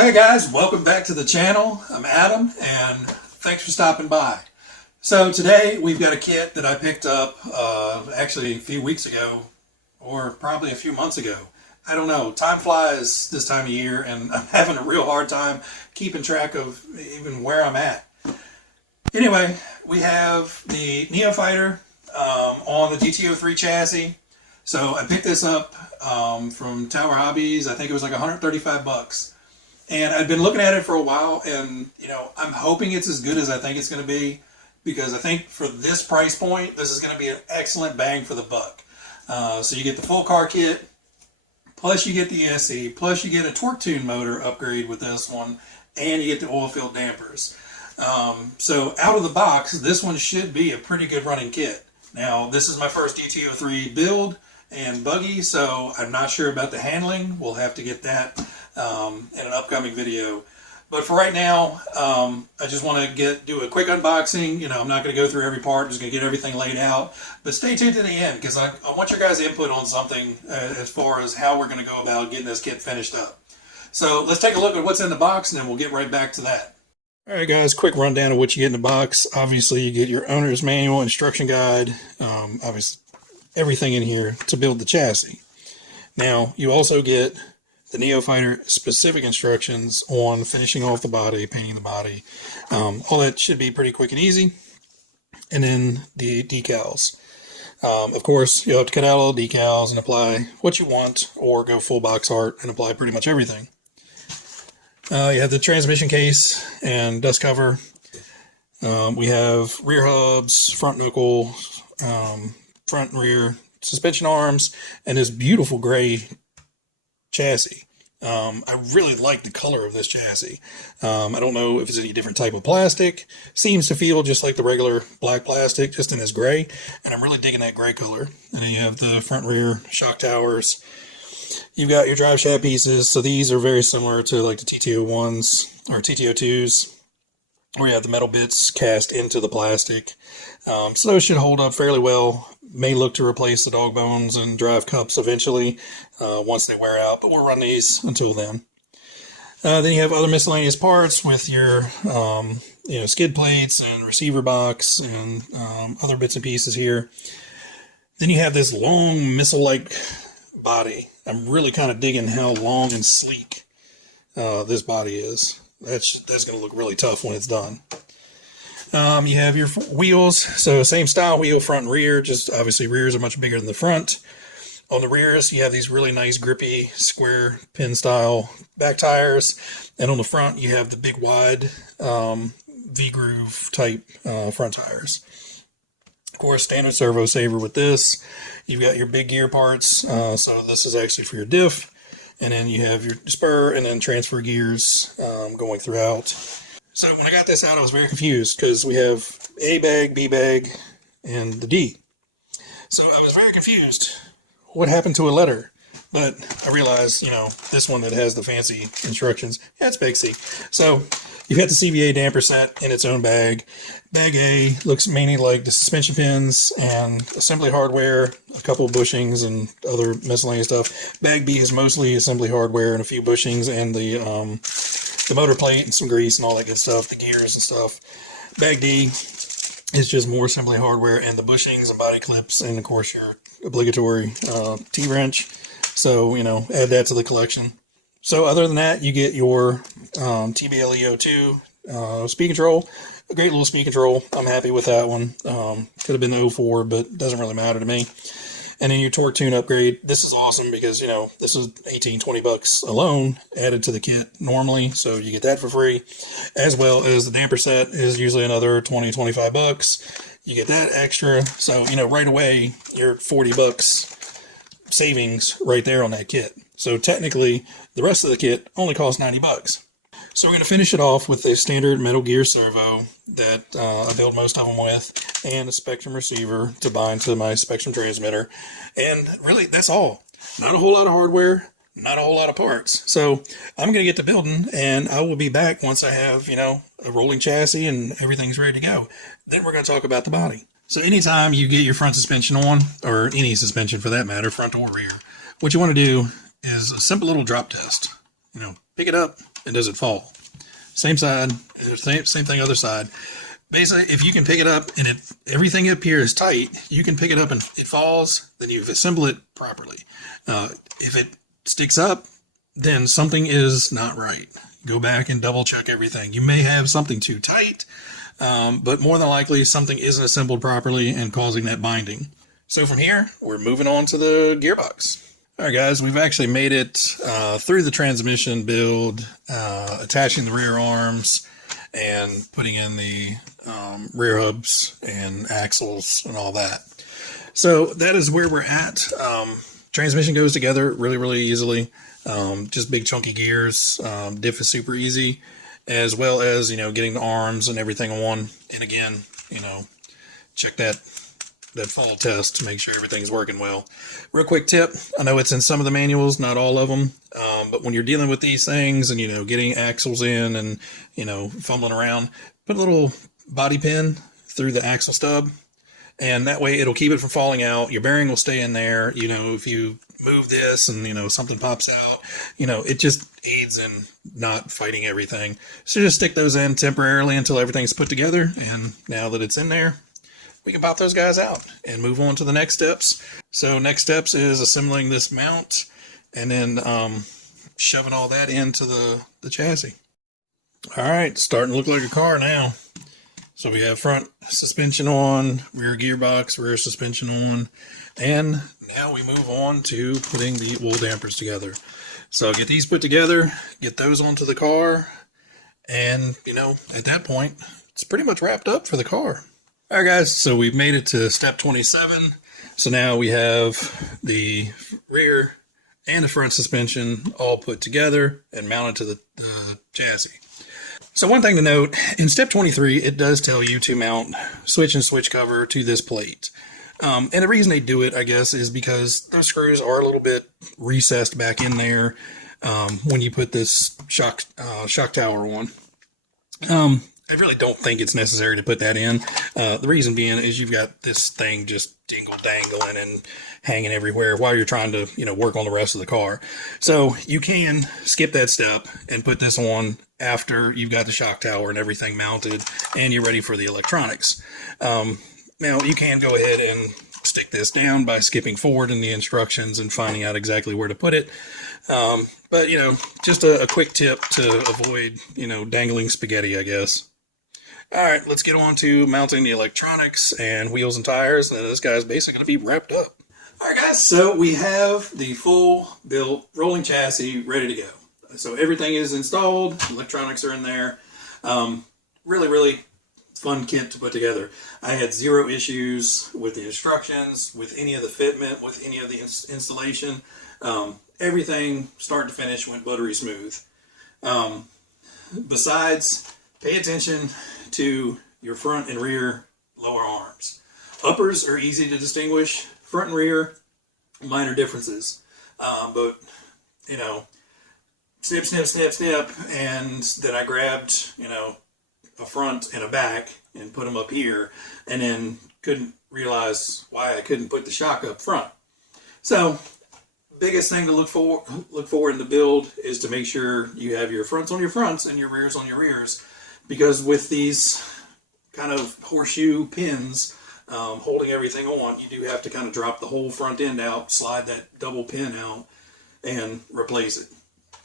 Well, hey guys, welcome back to the channel. I'm Adam, and thanks for stopping by. So today we've got a kit that I picked up actually a few weeks ago, or probably a few months ago. I don't know. Time flies this time of year, and I'm having a real hard time keeping track of even where I'm at. Anyway, we have the Neophyter on the DT-03 chassis. So I picked this up from Tower Hobbies. I think it was like 135 bucks. And I'd been looking at it for a while, and I'm hoping it's as good as I think it's going to be, because I think for this price point, this is going to be an excellent bang for the buck. So you get the full car kit, plus you get the SE, plus you get a torque tune motor upgrade with this one, and you get the oil-filled dampers. So out of the box, this one should be a pretty good running kit. Now, this is my first DT-03 build and buggy, so I'm not sure about the handling. We'll have to get that in an upcoming video. But for right now, I just want to do a quick unboxing. I'm not going to go through every part. I'm just going to get everything laid out. But stay tuned to the end, because I want your guys' input on something as far as how we're going to go about getting this kit finished up. So let's take a look at what's in the box, and then we'll get right back to that. Alright guys, quick rundown of what you get in the box. Obviously you get your owner's manual, instruction guide, obviously everything in here to build the chassis. Now you also get the Neophyter specific instructions on finishing off the body, painting the body. All that should be pretty quick and easy. And then the decals. Of course, you'll have to cut out all the decals and apply what you want, or go full box art and apply pretty much everything. You have the transmission case and dust cover. We have rear hubs, front knuckle, front and rear suspension arms, and this beautiful gray chassis. I really like the color of this chassis. I don't know if it's any different type of plastic. Seems to feel just like the regular black plastic, just in this gray, and I'm really digging that gray color. And then you have the front rear shock towers. You've got your drive shaft pieces, so these are very similar to like the TT-01s or TT-02s, where you have the metal bits cast into the plastic. So those should hold up fairly well. May look to replace the dog bones and drive cups eventually once they wear out, but we'll run these until then. Then you have other miscellaneous parts with your skid plates and receiver box and other bits and pieces here. Then you have this long missile-like body. I'm really kind of digging how long and sleek this body is. That's going to look really tough when it's done. You have your wheels, so same style wheel, front and rear, just obviously rears are much bigger than the front. On the rears, you have these really nice grippy square pin style back tires, and on the front you have the big wide V-groove type front tires. Of course, standard servo saver with this. You've got your big gear parts, so this is actually for your diff, and then you have your spur and then transfer gears going throughout. So when I got this out, I was very confused, because we have A bag, B bag, and the D. So I was very confused. What happened to a letter? But I realized, this one that has the fancy instructions, yeah, it's bag C. So you've got the CVA damper set in its own bag. Bag A looks mainly like the suspension pins and assembly hardware, a couple of bushings and other miscellaneous stuff. Bag B is mostly assembly hardware and a few bushings and the motor plate and some grease and all that good stuff, the gears and stuff. Bag D is just more assembly hardware and the bushings and body clips, and of course your obligatory T-wrench. So, add that to the collection. So other than that, you get your TBLEO2 speed control. A great little speed control. I'm happy with that one. Could have been the 04, but doesn't really matter to me. And then your torque tune upgrade. This is awesome because, this is 18-20 bucks alone added to the kit normally. So you get that for free, as well as the damper set is usually another 20-25 bucks. You get that extra. So, right away, you're 40 bucks savings right there on that kit. So technically, the rest of the kit only costs 90 bucks. So we're going to finish it off with a standard Metal Gear servo that I build most of them with, and a Spectrum receiver to bind to my Spectrum transmitter. And really, that's all. Not a whole lot of hardware, not a whole lot of parts. So I'm going to get to building, and I will be back once I have, a rolling chassis and everything's ready to go. Then we're going to talk about the body. So anytime you get your front suspension on, or any suspension for that matter, front or rear, what you want to do is a simple little drop test. Pick it up, and does it fall? Same side, same thing other side. Basically, if you can pick it up and everything up here is tight, you can pick it up and it falls, then you assemble it properly. If it sticks up, then something is not right. Go back and double check everything. You may have something too tight, but more than likely something isn't assembled properly and causing that binding. So from here, we're moving on to the gearbox. All right, guys, we've actually made it through the transmission build, attaching the rear arms and putting in the rear hubs and axles and all that. So that is where we're at. Transmission goes together really, really easily. Just big chunky gears. Diff is super easy, as well as, getting the arms and everything on. And again, check that fall test to make sure everything's working well. Real quick tip, I know it's in some of the manuals, not all of them, but when you're dealing with these things and, getting axles in and, fumbling around, put a little bobby pin through the axle stub, and that way it'll keep it from falling out. Your bearing will stay in there. If you move this and, something pops out, it just aids in not fighting everything. So just stick those in temporarily until everything's put together, and now that it's in there, we can pop those guys out and move on to the next steps. So next steps is assembling this mount and then shoving all that into the chassis. All right, starting to look like a car now. So we have front suspension on, rear gearbox, rear suspension on, and now we move on to putting the wool dampers together. So get these put together, get those onto the car, and at that point, it's pretty much wrapped up for the car. All right, guys, so we've made it to step 27. So now we have the rear and the front suspension all put together and mounted to the chassis. So one thing to note, in step 23, it does tell you to mount switch and switch cover to this plate. And the reason they do it, I guess, is because those screws are a little bit recessed back in there when you put this shock tower on. I really don't think it's necessary to put that in. The reason being is you've got this thing just dangling and hanging everywhere while you're trying to, work on the rest of the car. So you can skip that step and put this on after you've got the shock tower and everything mounted and you're ready for the electronics. Now you can go ahead and stick this down by skipping forward in the instructions and finding out exactly where to put it. But just a quick tip to avoid, dangling spaghetti, I guess. All right, let's get on to mounting the electronics and wheels and tires, and this guy's basically going to be wrapped up. All right, guys, so we have the full built rolling chassis ready to go. So everything is installed, electronics are in there. Really, really fun kit to put together. I had zero issues with the instructions, with any of the fitment, with any of the installation. Everything, start to finish, went buttery smooth. Besides, pay attention to your front and rear lower arms. Uppers are easy to distinguish. Front and rear, minor differences. But, snip, snip, snip, snip, and then I grabbed, a front and a back and put them up here, and then couldn't realize why I couldn't put the shock up front. So, biggest thing to look for in the build is to make sure you have your fronts on your fronts and your rears on your rears. Because with these kind of horseshoe pins holding everything on, you do have to kind of drop the whole front end out, slide that double pin out, and replace it.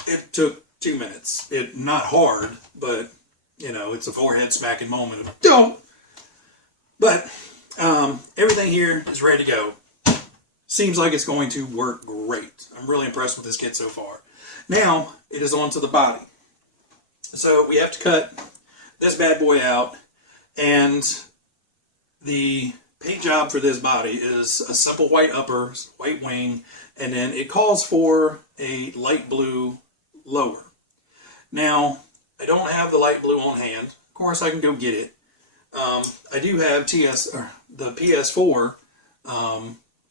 It took 2 minutes. Not hard, but, it's a forehead smacking moment of, don't! But everything here is ready to go. Seems like it's going to work great. I'm really impressed with this kit so far. Now, it is on to the body. So we have to cut this bad boy out, and the paint job for this body is a simple white upper, white wing, and then it calls for a light blue lower. Now, I don't have the light blue on hand. Of course, I can go get it. I do have the PS4.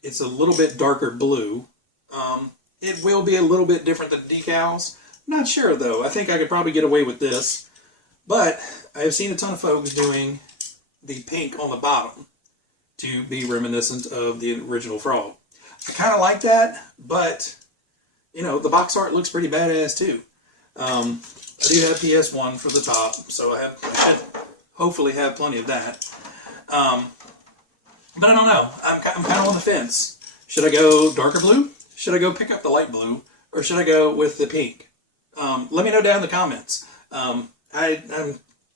It's a little bit darker blue. It will be a little bit different than decals. I'm not sure, though. I think I could probably get away with this. But I have seen a ton of folks doing the pink on the bottom to be reminiscent of the original Frog. I kind of like that, but, the box art looks pretty badass too. I do have PS1 for the top, so I should hopefully have plenty of that. But I don't know. I'm kind of on the fence. Should I go darker blue? Should I go pick up the light blue? Or should I go with the pink? Let me know down in the comments. I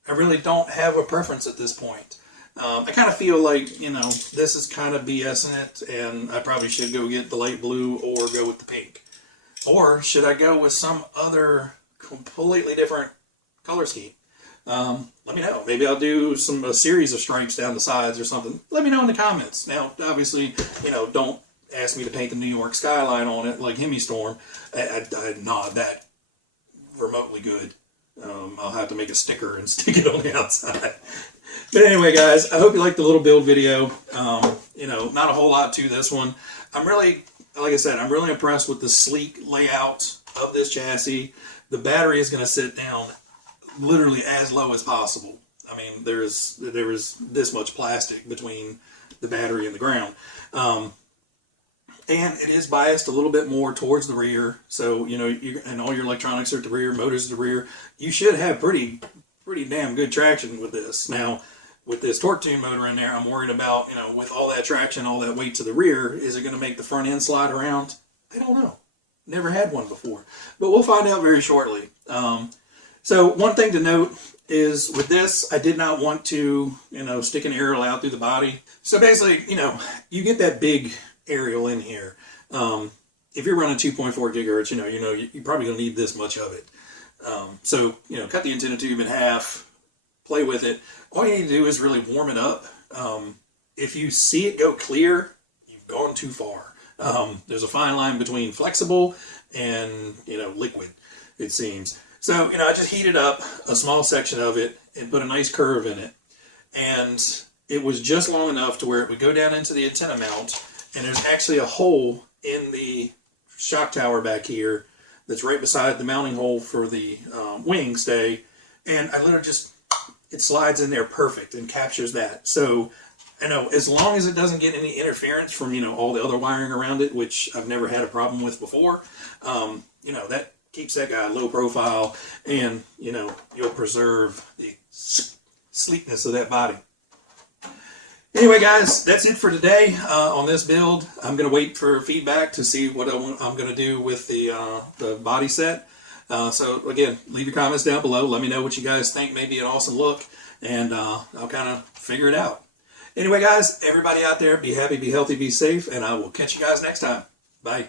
really don't have a preference at this point. I kind of feel like, you know, this is kind of BSing it, and I probably should go get the light blue or go with the pink. Or should I go with some other completely different color scheme? Let me know. Maybe I'll do a series of stripes down the sides or something. Let me know in the comments. Now, obviously, you know, don't ask me to paint the New York skyline on it like Hemi Storm. I'm not that remotely good. I'll have to make a sticker and stick it on the outside. But anyway, guys, I hope you liked the little build video. You know, not a whole lot to this one. I'm really, like I said, I'm really impressed with the sleek layout of this chassis. The battery is going to sit down literally as low as possible. I mean, there is this much plastic between the battery and the ground. And it is biased a little bit more towards the rear. So, you know, and all your electronics are at the rear, motors at the rear. You should have pretty damn good traction with this. Now, with this torque tune motor in there, I'm worried about, you know, with all that traction, all that weight to the rear, is it going to make the front end slide around? I don't know. Never had one before. But we'll find out very shortly. So one thing to note is with this, I did not want to, you know, stick an aerial out through the body. So basically, you know, you get that big aerial in here. If you're running 2.4 gigahertz, you know, you're probably going to need this much of it. So, you know, cut the antenna tube in half, play with it. All you need to do is really warm it up. If you see it go clear, you've gone too far. There's a fine line between flexible and, you know, liquid, it seems. So, you know, I just heated up a small section of it and put a nice curve in it. And it was just long enough to where it would go down into the antenna mount. And there's actually a hole in the shock tower back here that's right beside the mounting hole for the wing stay. And I literally just, it slides in there perfect and captures that. So, I know, as long as it doesn't get any interference from, you know, all the other wiring around it, which I've never had a problem with before, you know, that keeps that guy low profile, and, you know, you'll preserve the sleekness of that body. Anyway, guys, that's it for today on this build. I'm going to wait for feedback to see what I'm going to do with the body set. So, again, leave your comments down below. Let me know what you guys think may be an awesome look, and I'll kind of figure it out. Anyway, guys, everybody out there, be happy, be healthy, be safe, and I will catch you guys next time. Bye.